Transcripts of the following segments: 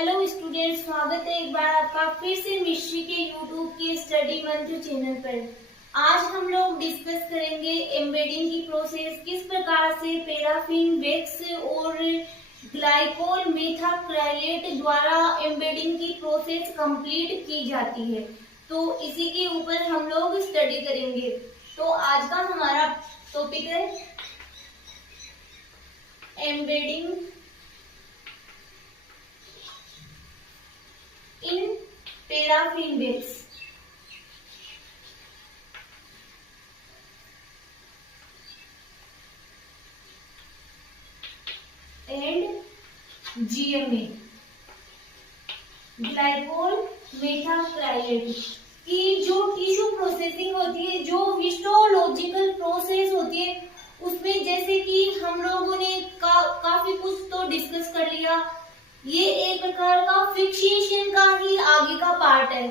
Hello students, स्वागत है एक बार आपका फिर से मिश्री के यूट्यूब के स्टडी मंत्र चैनल पर। आज हम लोग डिस्कस करेंगे एम्बेडिंग की प्रोसेस, किस प्रकार से पैराफिन वैक्स और ग्लाइकोल मेथाक्राइलेट द्वारा एम्बेडिंग की प्रोसेस कंप्लीट की जाती है। तो इसी के ऊपर हम लोग स्टडी करेंगे। तो आज का हमारा टॉपिक है embedding in paraffin wax and GMA glycol methacrylate की जो टिश्यू प्रोसेसिंग होती है, जो हिस्टोलॉजिकल प्रोसेस होती है, उसमें जैसे कि हम लोगों ने काफी कुछ तो डिस्कस कर लिया। ये एक प्रकार का फिक्सेशन का ही आगे का पार्ट है।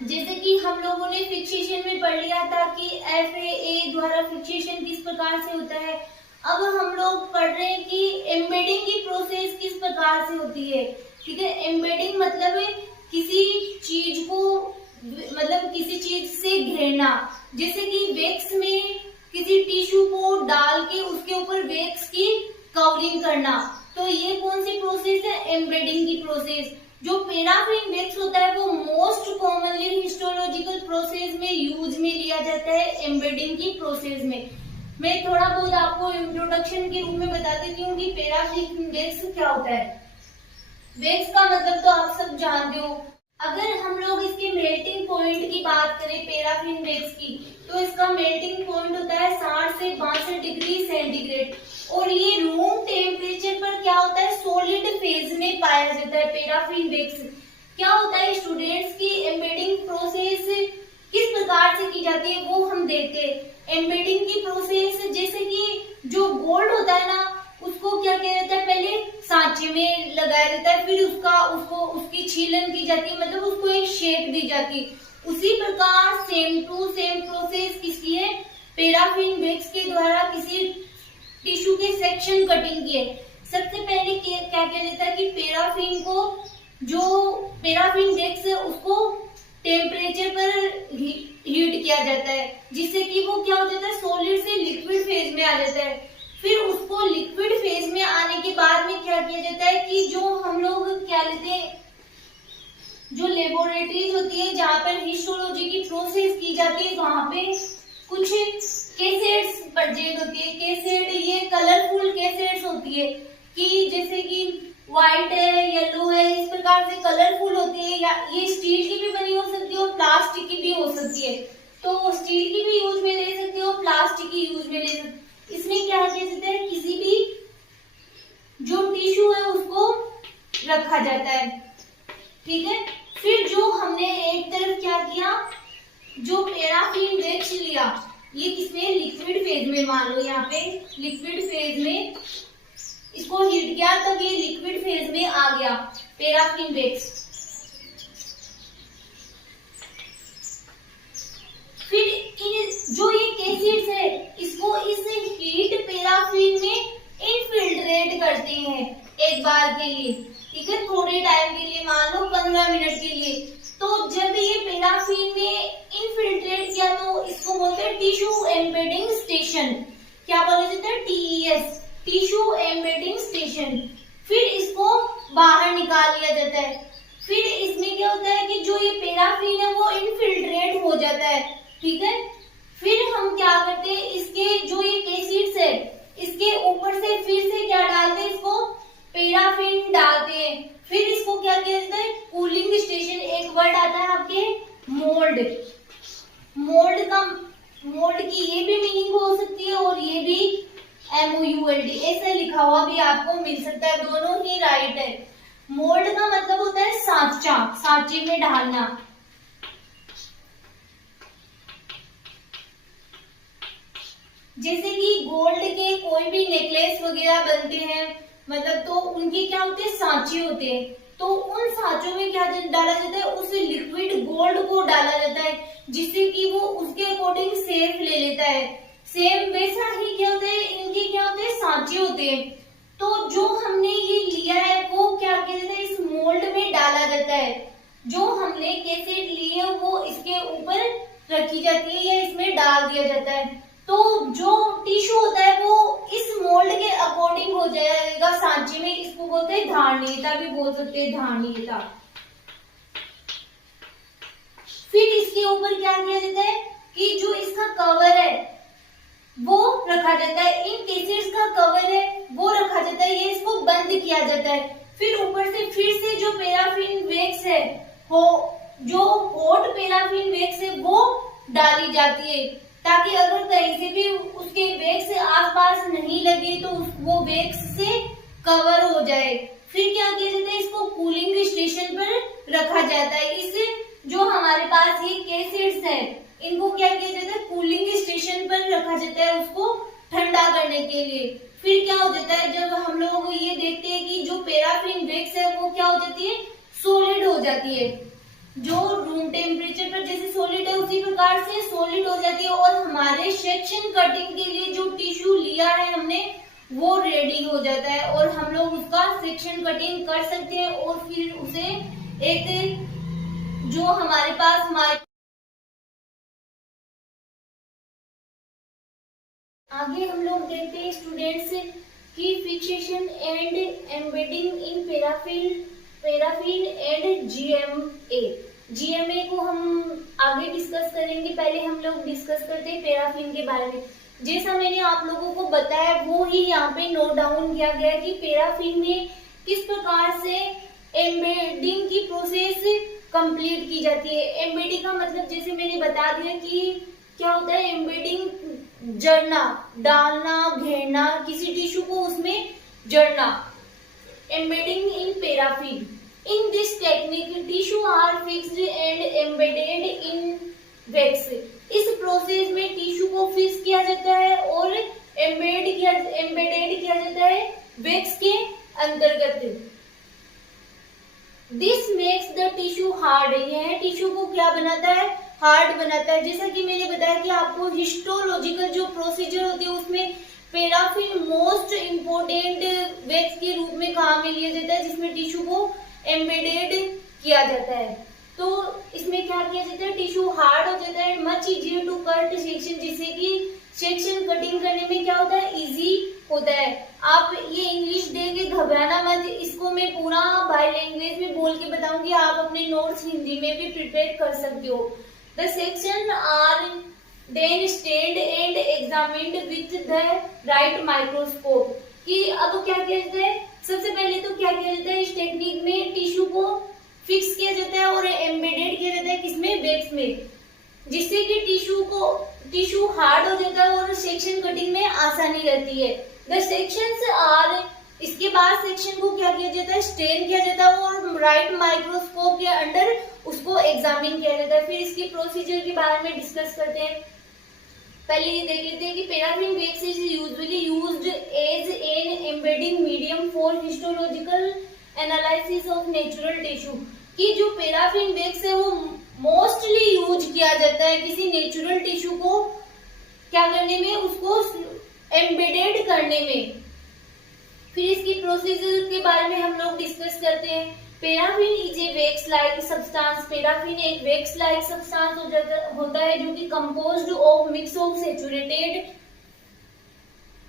जैसे कि हम लोगों ने फिक्सेशन में पढ़ लिया था कि FAA द्वारा फिक्सेशन किस प्रकार से होता है। अब हम लोग पढ़ रहे हैं कि एम्बेडिंग की प्रोसेस किस प्रकार से होती है। ठीक है, एम्बेडिंग मतलब है किसी चीज को, मतलब किसी चीज से घेरना। जैसे कि वैक्स में किसी टिश्यू को डाल के उसके ऊपर वैक्स की कवरिंग करना, तो ये कौन सी प्रोसेस है? एम्बेडिंग की प्रोसेस। जो पैराफिन वैक्स होता है वो मोस्ट कॉमनली हिस्टोलॉजिकल प्रोसेस में यूज में लिया जाता है एम्बेडिंग की प्रोसेस में। मैं थोड़ा बहुत आपको इंट्रोडक्शन के रूप में बता देती हूँ कि पैराफिन वैक्स क्या होता है। वैक्स का मतलब तो आप सब जानते हो। अगर हम लोग इसके मेल्टिंग पॉइंट की बात करें पैराफिन वैक्स की, तो इसका मेल्टिंग पॉइंट होता है 60 से 62 डिग्री सेंटीग्रेड, और ये रूम टेम्परेचर पर क्या होता है, सॉलिड फेज में पाया जाता है पैराफिन वैक्स। क्या होता है स्टूडेंट्स की एम्बेडिंग प्रोसेस किस प्रकार से की जाती है वो हम देखते हैं। एम्बेडिंग की प्रोसेस जैसे कि जो गोल्ड होता है ना, उसको क्या किया जाता है, पहले सांचे में लगाया जाता है, फिर उसकी छीलन की जाती है, मतलब उसको एक शेप दी जाती है। उसी प्रकार सेम टू सेम प्रोसेस किसकी है, पैराफिन वैक्स के द्वारा किसी टिश्यू के सेक्शन कटिंग की है। सबसे पहले क्या किया जाता है कि पैराफिन को, जो पैराफिन वैक्स है उसको टेम्परेचर पर हीट किया जाता है, जिससे कि वो क्या हो जाता है, सॉलिड से लिक्विड फेज में आ जाता है। फिर उसको लिक्विड फेज में आने के बाद में क्या किया जाता है कि जो हम लोग क्या लेते हैं, जो लेबोरेटरीज होती है जहाँ पर हिस्टोलॉजी की प्रोसेस की जाती है, वहां पे कुछ कैसेट्स परचेज होती है। कैसेट ये कलरफुल कैसेट्स होती है कि जैसे कि व्हाइट है, येलो है, इस प्रकार से कलरफुल होती है। या ये स्टील की भी बनी हो सकती है और प्लास्टिक की भी हो सकती है। तो स्टील की भी यूज में ले सकते हो, प्लास्टिक की यूज में ले सकते हो। इसमें क्या किया जाता है, किसी भी जो टिश्यू है उसको रखा जाता है। ठीक है, फिर जो हमने एक तरफ क्या किया, जो पैराफिन वैक्स लिया, ये किसमें, लिक्विड फेज में। मान लो यहाँ पे लिक्विड फेज में इसको हीट किया, तब ये लिक्विड फेज में आ गया पैराफिन वैक्स। फिर जो ये कैसेट्स है, इसको इस हीट पैराफिन में इनफिल्ट्रेट करते हैं एक बार के लिए। ठीक है, थोड़े टाइम के लिए, मान लो 15 मिनट के लिए। तो जब ये पैराफिन में इनफिल्ट्रेट किया तो इसको बोलते हैं टिश्यू एम्बेडिंग स्टेशन। क्या बोला जाता है, TES, टिश्यू एम्बेडिंग स्टेशन। फिर इसको बाहर निकाल लिया जाता है। फिर इसमें क्या होता है कि जो ये पैराफिन है वो इनफिल्ट्रेट हो जाता है। ठीक है, फिर हम क्या करते हैं, इसके जो ये कैसेट्स है, इसके ऊपर से फिर से क्या डालते हैं, इसको पैराफिन डालते हैं। फिर इसको क्या किया जाता है, कूलिंग स्टेशन। एक वर्ड आता है आपके, मोल्ड। मोल्ड की ये भी मीनिंग हो सकती है और ये भी MOULD ऐसे लिखा हुआ भी आपको मिल सकता है, दोनों ही राइट है। मोल्ड का मतलब होता है सांचा, सांचे में ढालना। जैसे कि गोल्ड के कोई भी नेकलेस वगैरह बनते हैं, मतलब तो उनके क्या होते हैं, सांचे होते हैं। तो उन सांचों में क्या डाला जाता है, उस लिक्विड गोल्ड को डाला जाता है, जिससे कि वो उसके अकॉर्डिंग शेप ले लेता है। सेम वैसा ही क्या होता है, इनके क्या होते हैं, सांचे होते हैं। तो जो हमने ये लिया है वो क्या किया जाता है, इस मोल्ड में डाला जाता है। जो हमने कैसेट ली है वो इसके ऊपर रखी जाती है या इसमें डाल दिया जाता है। तो जो टिश्यू होता है वो इस मोल्ड के अकॉर्डिंग हो जाएगा सांचे में। इसको बोलते हैं धारणीयता भी बोल सकते हैं, धारणीयता। फिर इसके ऊपर क्या किया जाता है कि जो इसका कवर है वो रखा जाता है, इन केसेट्स का कवर है वो रखा जाता है, ये इसको बंद किया जाता है। फिर ऊपर से फिर से जो पैराफिन वैक्स है जो हॉट पैराफिन वैक्स है वो डाली जाती है, ताकि अगर कहीं से भी उसके वैक्स आसपास नहीं लगे तो वो वैक्स से कवर हो जाए। फिर क्या किया जाता है, इसको कूलिंग स्टेशन पर रखा जाता है। इससे जो हमारे पास ये कैसेट्स है इनको क्या किया जाता है, कूलिंग स्टेशन पर रखा जाता है उसको ठंडा करने के लिए। फिर क्या हो जाता है, जब हम लोग ये देखते हैं कि जो पैराफिन वैक्स है वो क्या हो जाती है, सॉलिड हो जाती है। जो रूम टेम्परेचर पर जैसे सॉलिड है उसी प्रकार से सॉलिड हो जाती है, और हमारे सेक्शन कटिंग के लिए जो टिश्यू लिया है हमने वो रेडी हो जाता है, और हम लोग उसका सेक्शन कटिंग कर सकते हैं और फिर उसे एक जो हमारे पास आगे हम लोग देखते हैं स्टूडेंट्स की fixation and embedding in paraffin and GMA को हम आगे डिस्कस करेंगे। पहले हम लोग डिस्कस करते हैं पैराफिन के बारे में। जैसा मैंने आप लोगों को बताया वो ही यहाँ पे नोट डाउन किया गया कि पैराफिन में किस प्रकार से एम्बेडिंग की प्रोसेस कंप्लीट की जाती है। एम्बेडिंग का मतलब जैसे मैंने बता दिया कि क्या होता है, एम्बेडिंग जड़ना, डालना, घेरना, किसी टिश्यू को उसमें जड़ना। Embedding in paraffin, in this technique tissue are fixed and embedded in wax. इस प्रोसेस में टिश्यू को फिक्स किया जाता है और एम्बेडेड किया जाता है वैक्स के अंतर्गत। This makes the tissue hard, यह टिश्यू को क्या बनाता है, हार्ड बनाता है। जैसा कि मैंने बताया कि आपको हिस्टोलॉजिकल जो प्रोसीजर होती है उसमें पैराफिन मोस्ट इम्पोर्टेंट वैक्स के रूप में काम में लिया जाता है, जिसमें टिश्यू को एम्बेडेड किया जाता है। तो इसमें क्या किया जाता है, टिश्यू हार्ड हो जाता है, much easier to cut section, जिससे कि सेक्शन कटिंग करने में क्या होता है, इजी होता है। आप ये इंग्लिश दे के घबराना मत, इसको मैं पूरा बाय लैंग्वेज में बोल के बताऊंगी, आप अपने नोट्स हिंदी में भी प्रिपेयर कर सकते हो। The section are then stained and examined with the right microscope. कि अब क्या किया जाता है, सबसे पहले तो क्या किया जाता है, इस टेक्निक में टिश्यू को फिक्स किया जाता है और एम्बेडेड किया जाता है किसमें, वैक्स में, जिससे कि टिश्यू हार्ड हो जाता है और सेक्शन कटिंग में आसानी रहती है। द सेक्शंस आर, इसके बाद सेक्शन को क्या किया जाता है, स्टेन किया जाता है और राइट माइक्रोस्कोप के अंडर उसको एग्जामिन किया जाता है। फिर इसकी प्रोसीजर के बारे में डिस्कस करते हैं। पहले ये देख लेते हैं कि paraffin wax is usually used as an embedding medium for histological analysis of natural tissue. कि जो पैराफिन वैक्स है वो मोस्टली यूज किया जाता है किसी नेचुरल टिश्यू को क्या करने में, उसको एम्बेडेड करने में। फिर इसकी प्रोसीजर के बारे में हम लोग डिस्कस करते हैं। Paraffin is a wax like substance, paraffin एक वैक्स लाइक सब्सटेंस होता है जो कि composed of mix of saturated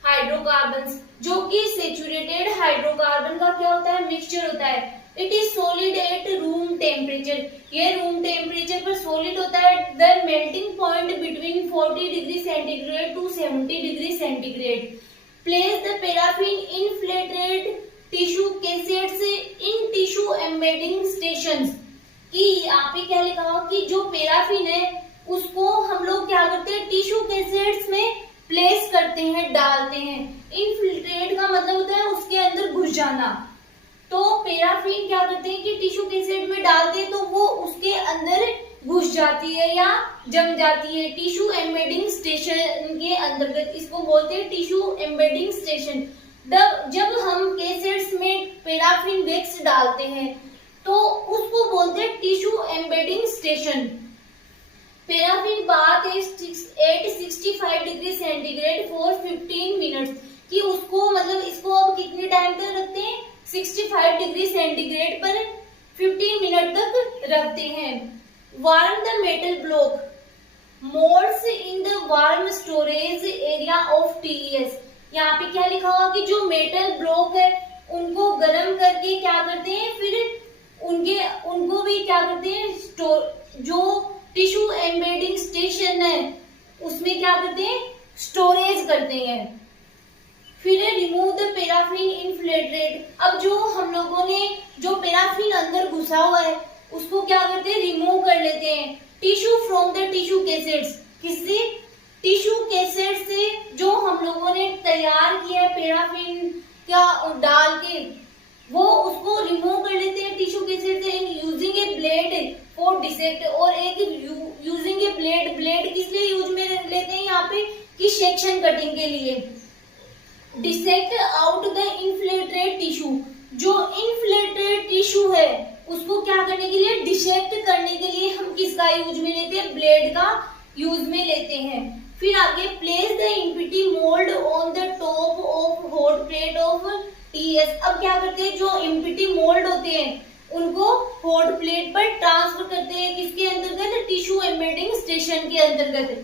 hydrocarbons, जो कि सेचुरेटेड हाइड्रोकार्बन का क्या होता है, मिक्सचर होता है। It is solid at room temperature, ये रूम टेम्परेचर पर सॉलिड होता है। The melting point between 40 degree centigrade to 70 degree centigrade. Place the paraffin inflated tissue cassettes in tissue embedding stations. कि यहाँ पे क्या लिखा हुआ कि जो पैराफिन है उसको हम लोग क्या करते हैं, टिश्यू कैसेट्स में प्लेस करते हैं, डालते हैं। इन्फिल्ट्रेट का मतलब होता है उसके अंदर घुस जाना। तो पैराफिन क्या करते हैं कि टिश्यू कैसेट में डालते हैं तो वो उसके अंदर घुस जाती है या जम जाती है टिश्यू एम्बेडिंग स्टेशन के अंतर्गत। इसको बोलते हैं टिश्यू एम्बेडिंग स्टेशन। जब हम कैसेट्स में पैराफिन वैक्स डालते हैं तो उसको बोलते हैं tissue embedding station. Paraffin bath eight 65 degree centigrade for 15 minutes. कि उसको मतलब इसको अब कितने टाइम तक रखते हैं, 65 डिग्री सेंटीग्रेड पर 15 मिनट तक रखते हैं। Warm the metal block, moulds in the warm storage area of TES। यहाँ पे क्या लिखा हुआ कि जो मेटल ब्लॉक है उनको गर्म करके क्या करते हैं, फिर उनको भी क्या करते हैं, जो टिश्यू एम्बेडिंग स्टेशन है उसमें क्या करते हैं, स्टोरेज करते हैं। फिर रिमूव द पैराफिन इन्फ्लेट्रेट। अब जो हम लोगों ने जो पैराफिन अंदर घुसा हुआ है उसको क्या करते हैं, रिमूव कर लेते हैं। Tissue from the tissue cassettes, किससे, टिश्यू कैसेट से जो हम लोगों ने तैयार किया है पैराफिन क्या डाल के, वो उसको रिमूव कर लेते हैं टिश्यू कैसेट से। Using A blade for dissect, और एक यूजिंग ए ब्लेड किस लिए यूज में लेते हैं यहाँ पे, कि सेक्शन कटिंग के लिए। डिसेक्ट आउट द इन्फ्लेट्रेट टिश्यू, जो इन्फ्लेट्रेट टिश्यू है उसको क्या करने के लिए, डिसेक्ट करने के लिए हम किसका यूज में लेते हैं, ब्लेड का यूज में लेते हैं। फिर आगे place the empty mould on the top of hot plate of TES। अब क्या करते हैं, जो इम्पिटी मोल्ड होते हैं उनको हॉट प्लेट पर ट्रांसफर करते हैं, किसके अंतर्गत, टिश्यू एम्बेडिंग स्टेशन के अंतर्गत।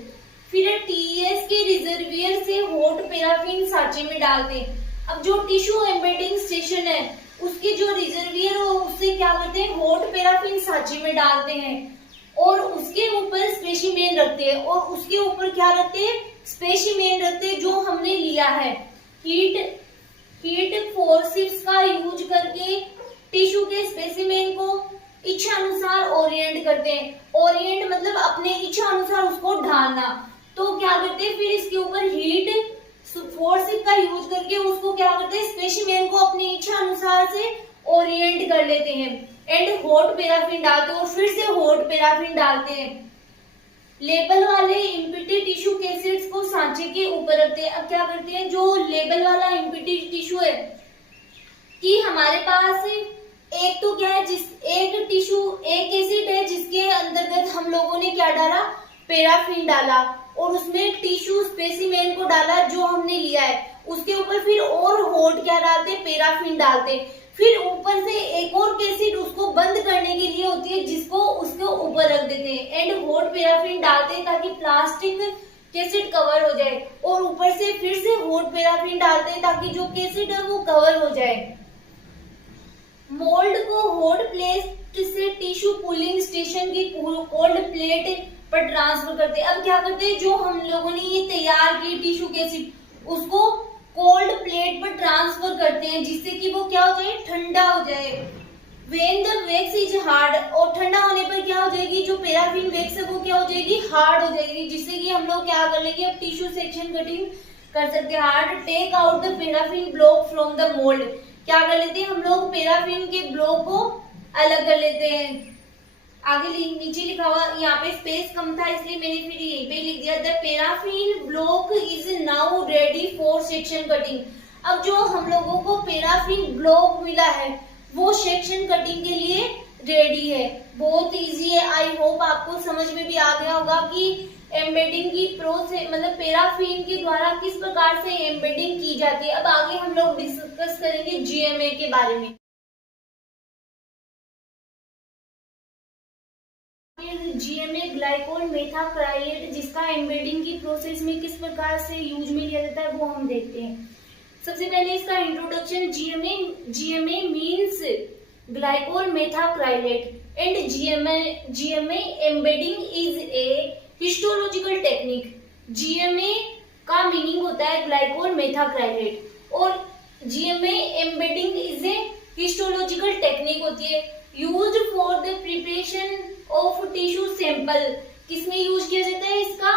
फिर TES के रिजर्वियर से हॉट पैराफिन सांचे में डालते हैं। अब जो टिश्यू एम्बेडिंग स्टेशन है उसके जो रिजर्वियर हो उससे क्या करते हैं, हॉट पैराफिन सांचे में डालते हैं और उसके ऊपर स्पेसिमेन रखते हैं, और उसके ऊपर क्या रखते हैं, स्पेसिमेन रखते हैं जो हमने लिया है। हीट फोर्सिप्स का यूज करके टिश्यू के स्पेसिमेन को इच्छा अनुसार ओरिएंट करते हैं। ओरिएंट मतलब अपने इच्छा अनुसार उसको ढालना। तो क्या करते हैं, फिर इसके ऊपर हीट फोर्सिप का यूज करके उसको क्या करते हैं, स्पेसिमेन को अपनी इच्छा अनुसार से ओरिएंट कर लेते हैं। एंड हॉट पैराफिन डालते हैं और फिर से हॉट पैराफिन डालते हैं। लेबल वाले इम्पिटी टिश्यू कैसेट्स को सांचे के ऊपर रखते हैं। अब क्या करते हैं, जो लेबल वाला इम्पिटी टिश्यू है कि हमारे पास एक तो क्या है, एक एसिड है जिसके अंतर्गत हम लोगों ने क्या डाला, पैराफिन डाला और उसमें टिश्यू स्पेसिमेन को डाला जो हमने लिया है। उसके ऊपर फिर और हॉट क्या डालते, पैराफिन डालते। फिर ऊपर से एक और कैसेट उसको बंद करने के लिए होती है जिसको उसके ऊपर रख देते हैं। एंड हॉट पैराफिन डालते हैं ताकि प्लास्टिक कैसेट कवर हो जाए, और ऊपर से फिर से हॉट पैराफिन डालते हैं ताकि जो कैसेट है वो कवर हो जाए। मोल्ड को हॉट प्लेट से टिश्यू कूलिंग स्टेशन की कोल्ड प्लेट पर ट्रांसफर करते हैं। अब क्या करते हैं, जो हम लोगों ने ये तैयार की टिश्यू कैसेट उसको कोल्ड प्लेट पर ट्रांसफर करते हैं जिससे कि वो क्या हो जाए, ठंडा हो जाए। When the wax is hard, और ठंडा होने पर क्या हो जाएगी, जो पैराफिन वैक्स है वो क्या हो जाएगी, हार्ड हो जाएगी, जिससे कि हम लोग क्या कर लेंगे, अब टिश्यू सेक्शन कटिंग कर सकते हैं। Hard take out the paraffin block from the mould, क्या कर लेते हैं हम लोग, पैराफिन के ब्लॉक को अलग कर लेते हैं। आगे नीचे लिखा हुआ, यहाँ पे स्पेस कम था इसलिए मैंने फिर यहीं पे लिख दिया, the paraffin block is now ready for section cutting. अब जो हम लोगों को पैराफिन ब्लॉक मिला है वो सेक्शन कटिंग के लिए रेडी है। बहुत इजी है, आई होप आपको समझ में भी आ गया होगा कि एम्बेडिंग की प्रोसेस मतलब पैराफिन के द्वारा किस प्रकार से एम्बेडिंग की जाती है। अब आगे हम लोग डिस्कस करेंगे GMA के बारे में। GMA ग्लाइकोल मेथाक्राइलेट, जिसका एम्बेडिंग की प्रोसेस में किस प्रकार से यूज में लिया जाता है वो हम देखते हैं। सबसे पहले इसका introduction, GMA means glycol methacrylate and GMA embedding is a histological technique. GMA का मीनिंग होता है ग्लाइकोल मेथाक्राइलेट और GMA embedding is a histological technique होती है used for the preparation of tissue sample. किसमें यूज किया जाता है इसका,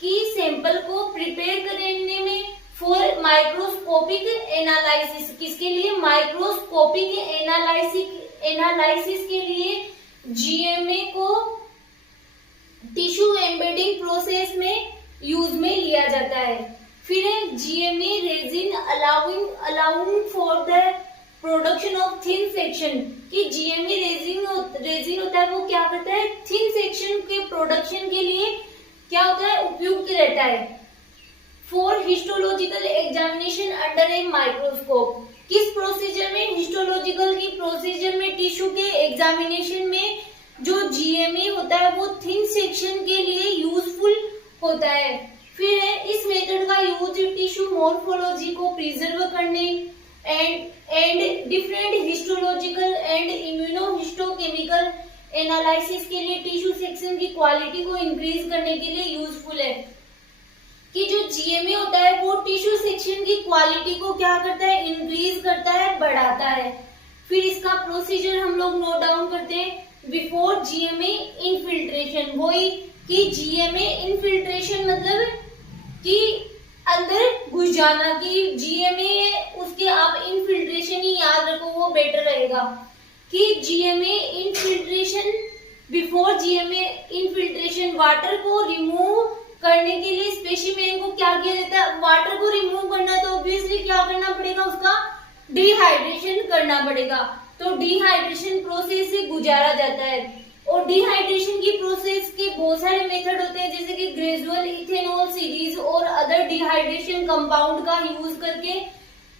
कि सैंपल को प्रिपेयर करने में फॉर माइक्रोस्कोपिक एनालिसिस। किसके लिए, माइक्रोस्कोपिक एनालिसिस के लिए GMA को टिश्यू एम्बेडिंग प्रोसेस में यूज में लिया जाता है। फिर GMA resin allowing for the production of thin section, कि GMA रेजिन होता है वो क्या करता है, थिन सेक्शन के प्रोडक्शन के लिए क्या होता है, उपयुक्त रहता है। For histological examination under a microscope. किस प्रोसीजर में? हिस्टोलॉजिकल की प्रोसीजर में टिश्यू के एग्जामिनेशन में जो जीएमए होता है वो थिन सेक्शन के लिए यूजफुल होता है। फिर है इस मेथड का यूज टिश्यू मॉर्फोलॉजी को प्रिजर्व करने and different histological and immunohistochemical analysis के लिए टिश्यू सेक्शन की क्वालिटी को इंक्रीज करने के लिए यूजफुल है। कि जो जीएमए होता है वो टिश्यू सेक्शन की क्वालिटी को क्या करता है? इंक्रीज करता है, बढ़ाता है। फिर इसका प्रोसीजर हम लोग नोट डाउन करते हैं। बिफोर जीएमए इनफिल्ट्रेशन, वही कि जीएमए इनफिल्ट्रेशन मतलब कि अंदर घुस जाना, कि जीएमए उसके आप इनफिल्ट्रेशन ही याद रखो, वो बेटर रहेगा। कि GMA infiltration, before GMA infiltration water को रिमूव करने के लिए स्पेसिमेन को क्या किया जाता है? वाटर को रिमूव करना तो ऑब्वियसली क्या करना पड़ेगा? उसका डिहाइड्रेशन करना पड़ेगा। तो डिहाइड्रेशन प्रोसेस से गुजारा जाता है। और डिहाइड्रेशन की प्रोसेस के बहुत सारे मेथड होते हैं, जैसे कि ग्रेजुअल इथेनॉल सीरीज और अदर डिहाइड्रेशन कंपाउंड का यूज करके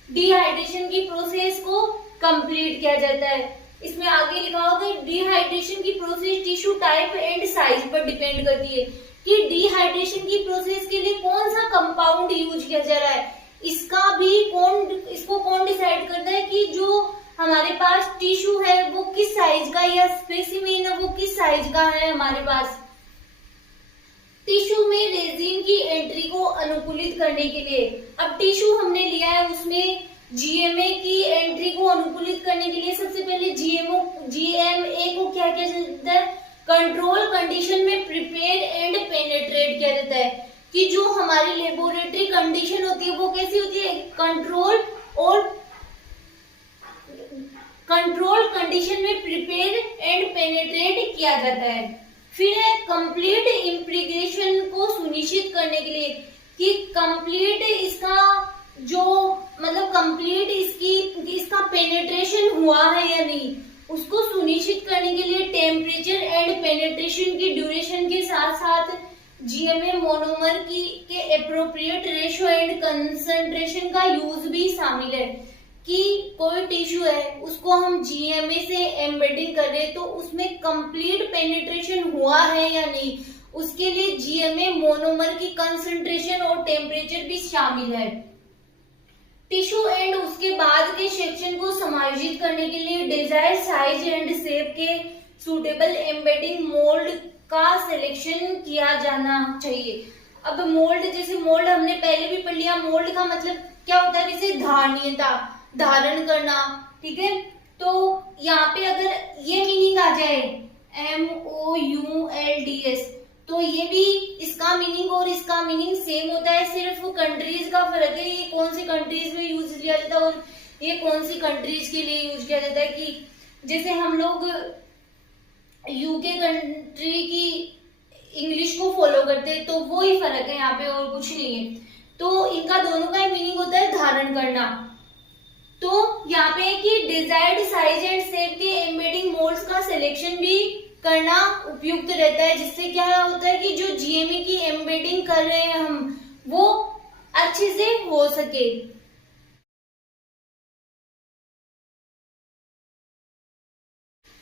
डिहाइड्रेशन की प्रोसेस को कंप्लीट किया जाता है। इसमें आगे लिखा होगा डिहाइड्रेशन की process tissue type and size पर डिपेंड करती है। कि डिहाइड्रेशन की प्रोसेस के लिए कौन सा कंपाउंड यूज किया जा रहा है, इसको कौन डिसाइड करता है कि जो हमारे पास टिश्यू है वो किस साइज का, या स्पेसिमेन है वो किस साइज का है हमारे पास। टिश्यू में रेजिन की एंट्री को अनुकूलित करने के लिए, अब टिश्यू हमने लिया है, उसमें जीएमए की एंट्री को अनुकूलित करने के लिए सबसे पहले जीएमए को क्या किया जाता है? कंट्रोल कंडीशन में प्रिपेयर एंड पेनेट्रेट किया जाता है। कि जो हमारी लेबोरेटरी कंडीशन होती है वो कैसी होती है? कंट्रोल कंडीशन में प्रिपेयर एंड पेनेट्रेट किया जाता है। फिर है कंप्लीट इम्प्रीग्रेशन को सुनिश्चित करने के लिए, कि कंप्लीट इसका जो मतलब कंप्लीट इसका पेनेट्रेशन हुआ है या नहीं, उसको सुनिश्चित करने के लिए टेम्परेचर एंड पेनेट्रेशन की ड्यूरेशन के साथ साथ जीएमए मोनोमर के एप्रोप्रिएट रेशियो एंड कंसंट्रेशन का यूज भी शामिल है। कि कोई टिश्यू है उसको हम जीएमए से एम्बेडिंग कर रहे हैं तो उसमें कंप्लीट पेनिट्रेशन हुआ है या नहीं, उसके लिए जीएमए मोनोमर की कंसंट्रेशन और टेम्परेचर भी शामिल है। टिश्यू एंड उसके बाद के सेक्शन को समायोजित करने के लिए डिजायर्ड साइज एंड शेप के सुटेबल एम्बेडिंग मोल्ड का सिलेक्शन किया जाना चाहिए। अब मोल्ड, जैसे मोल्ड हमने पहले भी पढ़ लिया, मोल्ड का मतलब क्या होता है? जैसे धारणीयता, धारण करना, ठीक है। तो यहाँ पे अगर ये मीनिंग आ जाए MOULDS, तो ये भी इसका मीनिंग और इसका मीनिंग सेम होता है, सिर्फ कंट्रीज का फर्क है। ये कौन सी कंट्रीज में यूज किया जाता है और ये कौन सी कंट्रीज के लिए यूज किया जाता है। कि जैसे हम लोग यूके कंट्री की इंग्लिश को फॉलो करते हैं तो वो ही फर्क है यहाँ पे, और कुछ नहीं है। तो इनका दोनों का मीनिंग होता है धारण करना। तो यहाँ पे कि डिजायर्ड साइज एंड शेप के एम्बेडिंग मोल्ड्स का सिलेक्शन भी करना उपयुक्त रहता है, जिससे क्या होता है कि जो जीएमए की एम्बेडिंग कर रहे हैं हम, वो अच्छे से हो सके।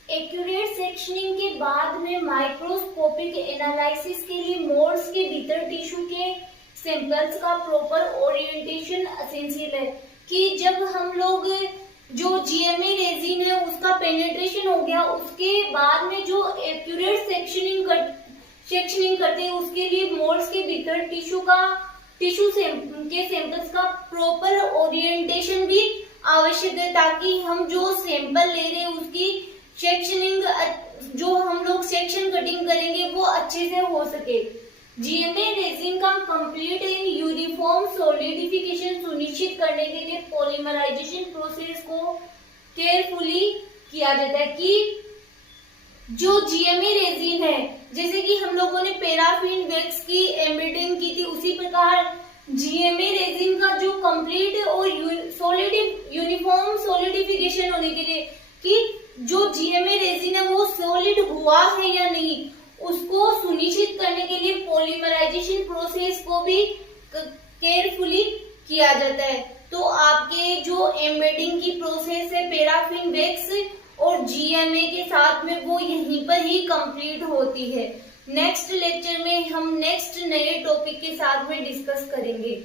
एक्यूरेट सेक्शनिंग के बाद में माइक्रोस्कोपिक एनालिसिस के लिए मोल्ड्स के भीतर टिश्यू के सैंपल्स का प्रॉपर ओरिएंटेशन एसेंशियल है। कि जब हम लोग जो जीएमए रेजिन है उसका पेनिट्रेशन हो गया, उसके बाद में जो एक्यूरेट सेक्शनिंग करते हैं उसके लिए मोल्ड्स के भीतर टिश्यू के सैंपल्स का प्रॉपर ओरिएंटेशन भी आवश्यक है, ताकि हम जो सैंपल ले रहे हैं उसकी सेक्शनिंग, जो हम लोग सेक्शन कटिंग करेंगे वो अच्छे से हो सके। जीएमए रेजिन का कंप्लीट एंड यूनिफॉर्म सॉलिडिफिकेशन सुनिश्चित करने के लिए पॉलीमराइजेशन प्रोसेस को केयरफुली किया जाता है। कि जो जीएमए रेजिन है, जैसे कि हम लोगों ने पैराफिन वैक्स की एम्बेडिंग की थी, उसी प्रकार जीएमए रेजिन का जो कंप्लीट और यूनिफॉर्म सॉलिडिफिकेशन होने के लिए, कि जो जीएमए रेजिन है वो सॉलिड हुआ है या नहीं, उसको सुनिश्चित करने के लिए पॉलीमराइजेशन प्रोसेस को भी केयरफुली किया जाता है। तो आपके जो एम्बेडिंग की प्रोसेस है पैराफिन वैक्स और GMA के साथ में, वो यहीं पर ही कंप्लीट होती है। नेक्स्ट लेक्चर में हम नेक्स्ट नए टॉपिक के साथ में डिस्कस करेंगे।